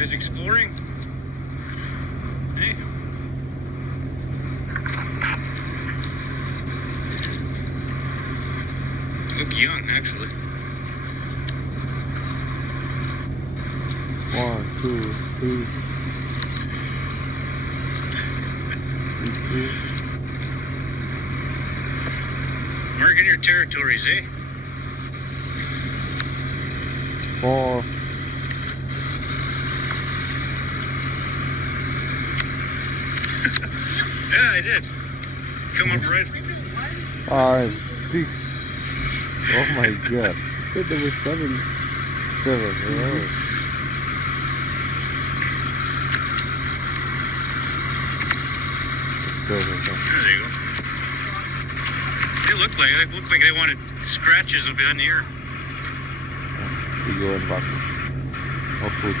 guys exploring? Hey? Look young, actually. 1, 2, 3. 3, 2. Marking your territories, eh? 4. Yeah, I did. Come up right. 5, 6. Oh my god. Said there was 7. 7. Yeah. Seven. There you go. They look like they wanted scratches behind the ear. They go and back. Off foot.